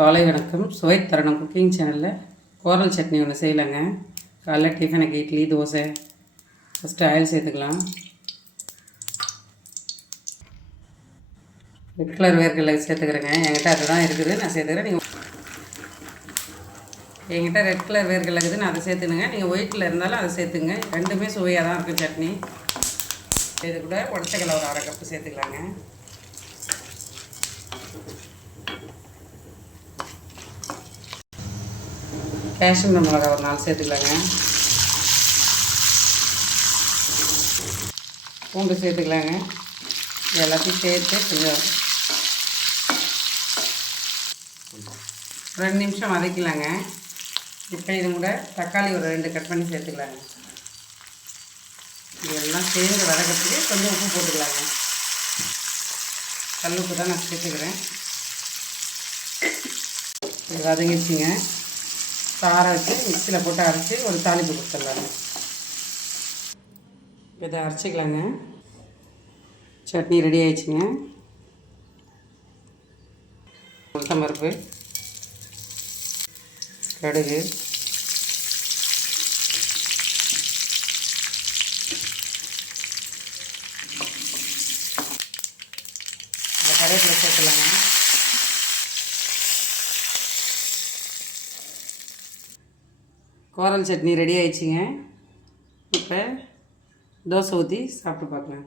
காலை வணக்கம். சுவை தருணம் குக்கிங் சேனலில் கோரல் சட்னி ஒன்று செய்யலாங்க. காலைல டிஃபனுக்கு இட்லி தோசை. ஃபஸ்ட்டு ஆயில் சேர்த்துக்கலாம். ரெட் கலர் வேர்க்கடலை சேர்த்துக்கிறேங்க. என்கிட்ட அதுதான் இருக்குது, நான் சேர்த்துக்கிறேன். என்கிட்ட ரெட் கலர் வேர்க்கடலை இருக்குது, நான் அதை சேர்த்துனுங்க. நீங்கள் ஒயிட்டில் இருந்தாலும் அதை சேர்த்துங்க. ரெண்டுமே சுவையாக தான் இருக்கும் சட்னி. இது கூட உடச்சக்கடலை ஒரு அரை கப்பு சேர்த்துக்கலாங்க. காஷ்மீர் மிளகா ஒரு 4 சேர்த்துக்கலாங்க. பூண்டு சேர்த்துக்கலாங்க. இது எல்லாத்தையும் சேர்த்து கொஞ்சம் 2 நிமிஷம் வதக்கலாங்க. இப்போ இது கூட தக்காளி ஒரு 2 கட் பண்ணி சேர்த்துக்கலாங்க. இதெல்லாம் சேர்ந்து வதக்கிறதுக்கு கொஞ்சம் உப்பு போட்டுக்கலாங்க. கல் உப்பு தான் நான் சேர்த்துக்கிறேன். இது வதங்கிடுச்சிங்க. கார வச்சு மிக்சியில் போட்டு அரைச்சி ஒரு தாளிப்பு கொடுத்துடலாங்க. இதை அரைச்சிக்கலாங்க. சட்னி ரெடி ஆயிடுச்சுங்க. உளுத்தம் பருப்பு, கடுகு, இந்த கருவேப்பிலை சேர்த்துலாங்க. கோரல் சட்னி ரெடி ஆயிடுச்சுங்க. இப்போ தோசை ஊற்றி சாப்பிட்டு பார்க்கலாம்.